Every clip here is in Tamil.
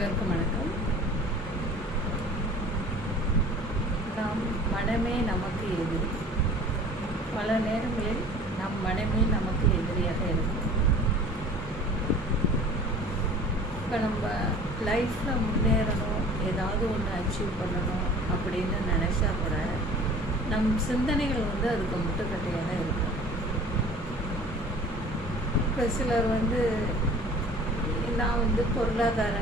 அனைவருக்கும் வணக்கம். நாம் மனமே நமக்கு எதிரி. பல நேரங்களில் நம் மனமே நமக்கு எதிரியாக இருக்கும். இப்போ நம்ம லைஃப்பில் முன்னேறணும் ஏதாவது ஒன்று அச்சீவ் பண்ணணும் அப்படின்னு நினச்சா கூட நம் சிந்தனைகள் வந்து அதுக்கு முட்டுக்கட்டையாக இருக்கும். இப்போ சிலர் வந்து நான் வந்து பொருளாதார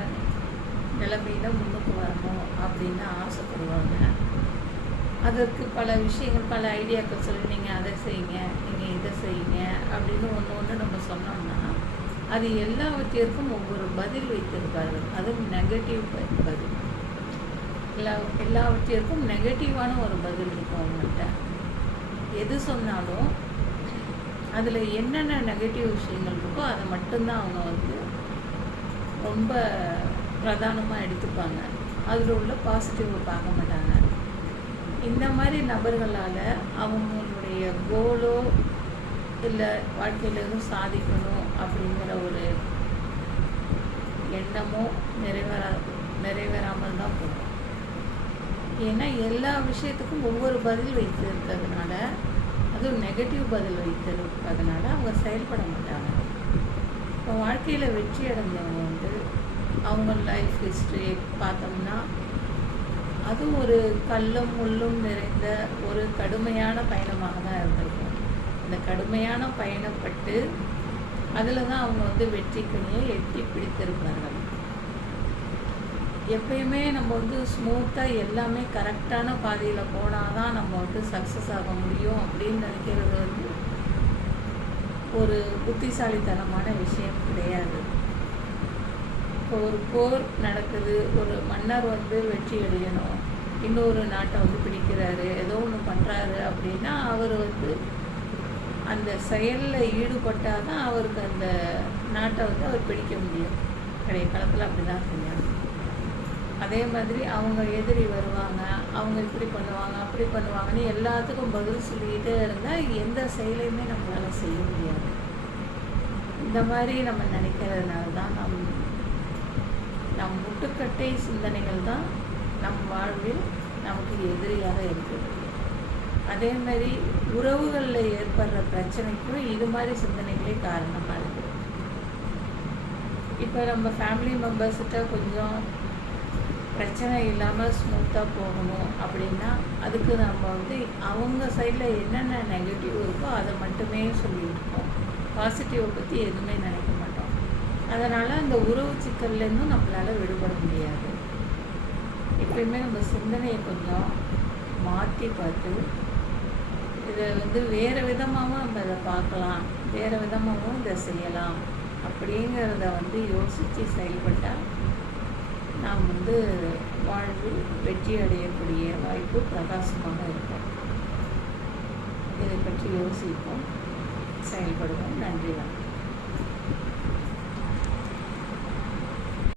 நிலைமையில் முன்னுக்கு வரணும் அப்படின்னு ஆசைப்படுவாங்க. அதற்கு பல விஷயங்கள் பல ஐடியாக்கள் சொல்லி நீங்கள் அதை செய்யுங்க நீங்கள் இதை செய்யுங்க அப்படின்னு ஒன்று ஒன்று நம்ம சொன்னோம்னா அது எல்லாவற்றிற்கும் ஒவ்வொரு பதில் வைத்திருப்பார்கள். அதுவும் நெகட்டிவ் பதில். எல்லா எல்லாவற்றிற்கும் நெகட்டிவான ஒரு பதில் இருக்கும் அவங்கள்ட்ட. எது சொன்னாலும் அதில் என்னென்ன நெகட்டிவ் விஷயங்கள் இருக்கோ அதை மட்டும்தான் அவங்க வந்து ரொம்ப பிரதானமாக எடுத்துப்பாங்க. அதில் உள்ள பாசிட்டிவை பார்க்க மாட்டாங்க. இந்த மாதிரி நபர்களால் அவங்களுடைய கோலோ இல்லை வாழ்க்கையில் எதுவும் சாதிக்கணும் அப்படிங்கிற ஒரு எண்ணமோ நிறைவேறா நிறைவேறாமல் தான் போகும். ஏன்னா எல்லா விஷயத்துக்கும் ஒவ்வொரு பதில் வைத்து இருக்கிறதுனால அதுவும் நெகட்டிவ் பதில் வைத்து இருக்கிறதுனால அவங்க செயல்பட மாட்டாங்க. இப்போ வாழ்க்கையில் வெற்றி அடைஞ்சவங்க வந்து அவங்க லைஃப் ஹிஸ்ட்ரி பார்த்தோம்னா அது ஒரு கல்லும் முள்ளும் நிறைந்த ஒரு கடுமையான பயணமாக தான் இருந்திருக்கும். இந்த கடுமையான பயணப்பட்டு அதில் தான் அவங்க வந்து வெற்றி கனியை எட்டி பிடித்திருப்பார்கள் எப்பயுமே நம்ம வந்து ஸ்மூத்தாக எல்லாமே கரெக்டான பாதையில் போனால் தான் நம்ம வந்து சக்ஸஸ் ஆக முடியும் அப்படின்னு நினைக்கிறது வந்து ஒரு புத்திசாலித்தனமான விஷயம். இப்போ ஒரு போர் நடக்குது ஒரு மன்னர் வந்து வெற்றி அடையணும் இன்னொரு நாட்டை வந்து பிடிக்கிறாரு ஏதோ ஒன்று பண்ணுறாரு அப்படின்னா அவர் வந்து அந்த செயலில் ஈடுபட்டால் தான் அவருக்கு அந்த நாட்டை வந்து அவர் பிடிக்க முடியும். பழைய காலத்தில் அப்படி தான் செஞ்சாங்க. அதே மாதிரி அவங்க எதிரி வருவாங்க அவங்க இப்படி பண்ணுவாங்க அப்படி பண்ணுவாங்கன்னு எல்லாத்துக்கும் பதில் சொல்லிக்கிட்டே இருந்தால் எந்த செயலையுமே நம்மளால் செய்ய முடியாது. இந்த மாதிரி நம்ம நினைக்கிறதுனால தான் நம் நம் முட்டுக்கட்டை சிந்தனைகள் தான் நம் வாழ்வில் நமக்கு எதிரியாக இருக்குது அதே மாதிரி உறவுகளில் ஏற்படுற பிரச்சனைக்கும் இது மாதிரி சிந்தனைகளே காரணமாக இருக்குது இப்போ நம்ம ஃபேமிலி மெம்பர்ஸ்கிட்ட கொஞ்சம் பிரச்சனை இல்லாமல் ஸ்மூத்தாக போகணும் அப்படின்னா அதுக்கு நம்ம வந்து அவங்க சைடில் என்னென்ன நெகட்டிவ் இருக்கோ அதை மட்டுமே சொல்லிட்டு இருக்கோம். பாசிட்டிவை பற்றி எதுவுமே நினைக்க மாட்டோம். அதனால் அந்த உறவு சிக்கல்லேருந்தும் நம்மளால் விடுபட முடியாது. எப்பயுமே நம்ம சிந்தனையை கொஞ்சம் மாற்றி பார்த்து இதை வந்து வேறு விதமாகவும் நம்ம இதை பார்க்கலாம் வேறு விதமாகவும் இதை செய்யலாம் அப்படிங்கிறத வந்து யோசித்து செயல்பட்டால் நாம் வந்து வாழ்வில் வெற்றி அடையக்கூடிய வாய்ப்பு பிரகாசமாக இருக்கும். இதை பற்றி யோசிப்போம். செயல்படுவோம். நன்றி வணக்கம்.